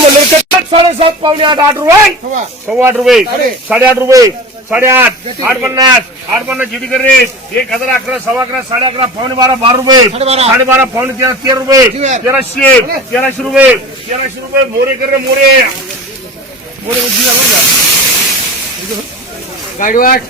म्हणलं तर साडेसात पावणे आठ? आठ रुपये? सव्वा. आठ रुपये. साडे. साडेआठ रुपये. साडेआठ. आठ पन्नास. आठ पन्नास जिडी रेट. एक हजार अकरा सव्वा अकरा साडे अकरा पावणे बारा बारा रुपये. साडेबारा. पावणे तेरा तेरा रुपये. तेराशे तेराशे रुपये. तेराशे रुपये. मोरे कर रे मोरे. मोरे? गाडीवाट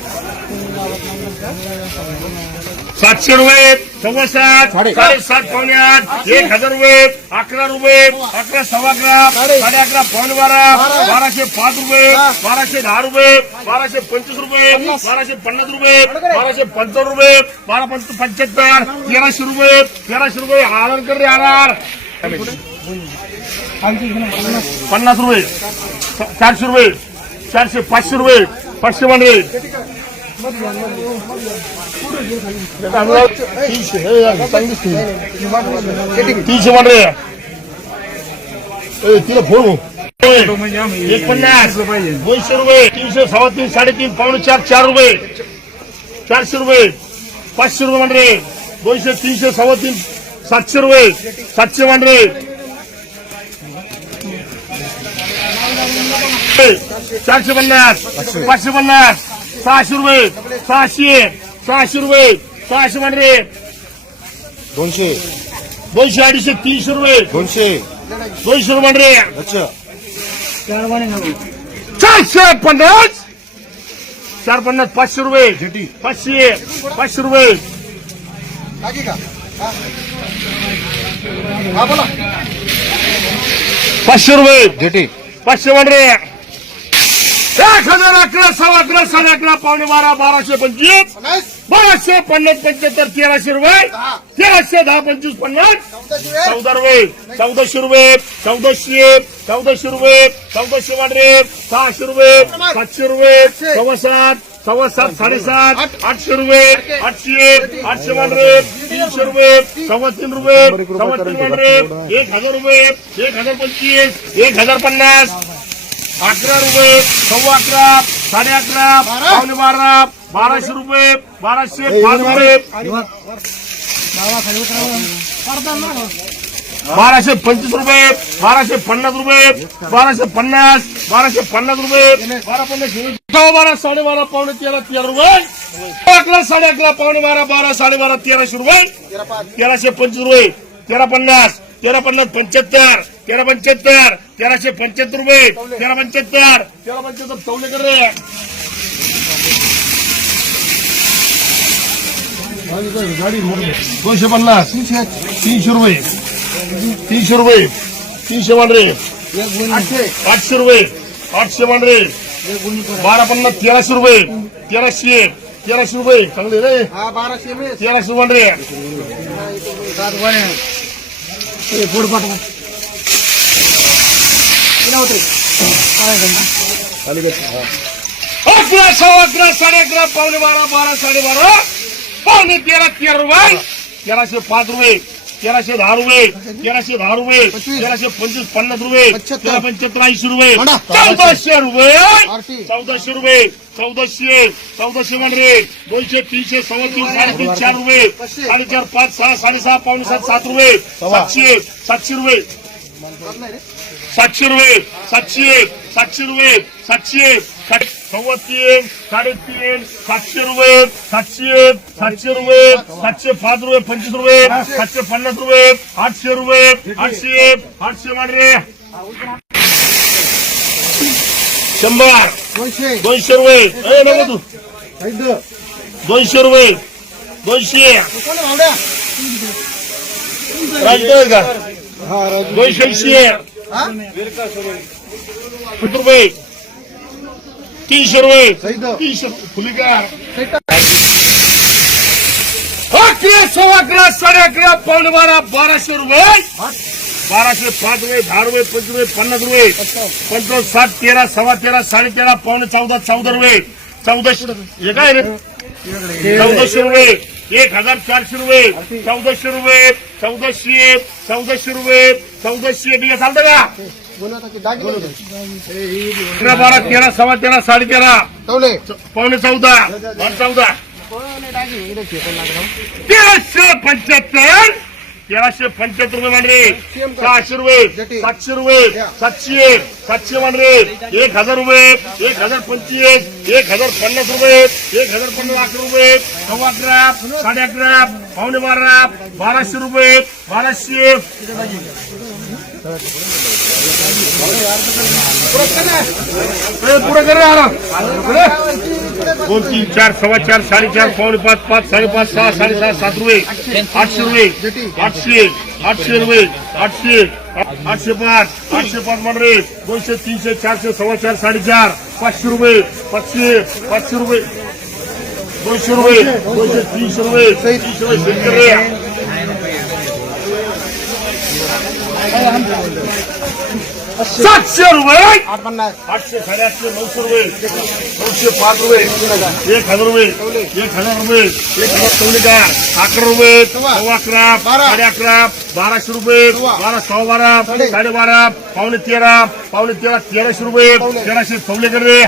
सातशे रुपये सव्वा सात साडे. साडेसात पावणे आठ एक हजार रुपये अकरा रुपये अकरा सव्वा अकरा साडे. अकरा पावणे बारा बारा. बाराशे पाच रुपये. बाराशे दहा रुपये बाराशे पंचवीस रुपये बाराशे पन्नास रुपये बाराशे पंचावन्न रुपये बारा पंच पंच्याहत्तर तेराशे रुपये तेराशे रुपये आर कर रे आर आर पन्नास रुपये चारशे रुपये चारशे पाचशे रुपये पाचशे वन. तीनशे वन रे तिला फोन एक पन्नास दोनशे रुपये तीनशे सव्वा तीन साडेतीन पावणे चार चार रुपये चारशे रुपये पाचशे रुपये वन दोनशे तीनशे सव्वा तीन सातशे रुपये सातशे वन चारशे पन्नास पाचशे पन्नास. सहाशे रुपये सहाशे सहाशे रुपये सहाशे रे दोनशे. दोनशे अडीचशे तीनशे रुपये. दोनशे. दोनशे रुपये अच्छा. चारशे पन्नास. चार पन्नास पाचशे रुपये. पाचशे पाचशे रुपये. टाकी का? हा. बोला. पाचशे रुपये. पाचशे रे एक हजार अकरा सव्वा अकरा साडे अकरा पावणे बारा बाराशे पंचवीस बाराशे पन्नास पंच्याहत्तर तेराशे रुपये तेराशे दहा पंचवीस पन्नास. चौदा रुपये चौदाशे रुपये चौदाशे चौदाशे रुपये चौदाशे वाढरे सहाशे रुपये सातशे रुपये सव्वा सात सव्वा सात साडेसात आठशे रुपये आठशे. आठशे वाढरे तीनशे रुपये सव्वा तीन रुपये सव्वा तीन वाढरे एक हजार रुपये एक हजार पंचवीस एक हजार पन्नास अकरा रुपये सव्वा अकरा साडे अकरा. पावणे बारा बाराशे रुपये बाराशे पाच रुपये. बाराशे पंचवीस रुपये बाराशे पन्नास रुपये बाराशे पन्नास बाराशे पन्नास रुपये. बारा पन्नास बारा साडेबारा पावणे तेरा तेरा रुपये. अकरा साडे अकरा पावणे बारा बारा साडेबारा तेराशे रुपये. तेराशे पंचवीस रुपये तेरा पन्नास तेरा पन्नास पंच्याहत्तर तेरा पंच्याहत्तर तेराशे पंच्याहत्तर रुपये तेरा पंच्याहत्तर. तेरा पंच्याहत्तर चौले कर रे. दोनशे पन्नास तीनशे रुपये. तीनशे रुपये. तीनशे वन रे. आठशे. आठशे रुपये. आठशे वन रे. बारा पन्नास तेराशे रुपये. तेराशे तेराशे रुपये. चांगले रे. हा बाराशे तेराशे वन रे सात वाणे पुढे पाठवा अकरा सव्वा अकरा साडे अकरा पावणे बारा बारा साडे बारा पावणे तेरा तेरा रुपये. तेराशे पाच रुपये. तेराशे दहा रुपये. तेराशे दहा रुपये. तेराशे पंचवीस पन्नास रुपये. तेरा पंच्याहत्तर ऐंशी रुपये. चौदाशे रुपये. चौदाशे रुपये. चौदाशे. चौदाशे रे दोनशे तीनशे सव्वा तीन साडेतीन चार रुपये. साडेचार पाच सहा साडेसहा पावणे सात सात रुपये. सातशे सातशे रुपये. सातशे रुपये सातशे सातशे रुपये सातशे सात- सव्वा तीन साडेतीन सातशे रुपये सातशे सातशे रुपये सातशे पाच रुपये पंचवीस रुपये सातशे पन्नास रुपये आठशे रुपये आठशे आठशे मान शंभर दोनशे दोनशे रुपये तू. दोनशे रुपये दोनशे. का? दोनशे हा रुपये तीनशे रुपये. तीनशे फुली का अकरा सव्वा अकरा साडे अकरा पावणे बारा बाराशे रुपये बाराशे पाच रुपये दहा रुपये पंचवीस रुपये पन्नास रुपये पंचावन्न सात तेरा सव्वा तेरा साडे तेरा पावणे चौदा चौदा रुपये चौदाशे हे काय रे चौदाशे रुपये एक हजार चारशे रुपये चौदाशे रुपये चौदाशे चौदाशे रुपये चौदाशे चालतं का? बारा तेरा सव्वा तेरा साडे तेरा पावणे चौदा चौदा. तेराशे पंच्याहत्तर. तेराशे पंच्याहत्तर रुपये मांडरे सहाशे रुपये सातशे रुपये सातशे सातशे मांडरे एक हजार रुपये एक हजार पंचवीस एक हजार पन्नास रुपये एक हजार पन्नास अकरा रुपये सव्वा अकरा साडे अकरा पावणे बारा बाराशे रुपये बाराशे. कर दोन तीन चार सव्वा चार साडेचार पावणे पाच पाच साडेपाच सहा साडेसहा सात रुपये आठशे रुपये आठशे आठशे रुपये आठशे आठशे पाच आठशे पाच मांडरे दोनशे तीनशे चारशे सव्वा चार साडेचार पाचशे रुपये पाचशे पाचशे रुपये दोनशे रुपये दोनशे तीनशे रुपये तीनशे रुपये शेतकरी सातशे रुपये आठशे साडेआठशे नऊशे रुपये नऊशे पाच रुपये एक हजार रुपये एक हजार रुपये एक हजार चौली का अकरा रुपये सव्वा अकरा बारा. साडे अकरा बाराशे रुपये बारा सव्वा बारा साडे. साडेबारा पावणे तेरा पावणे तेरा तेराशे रुपये तेराशे चौले कर रे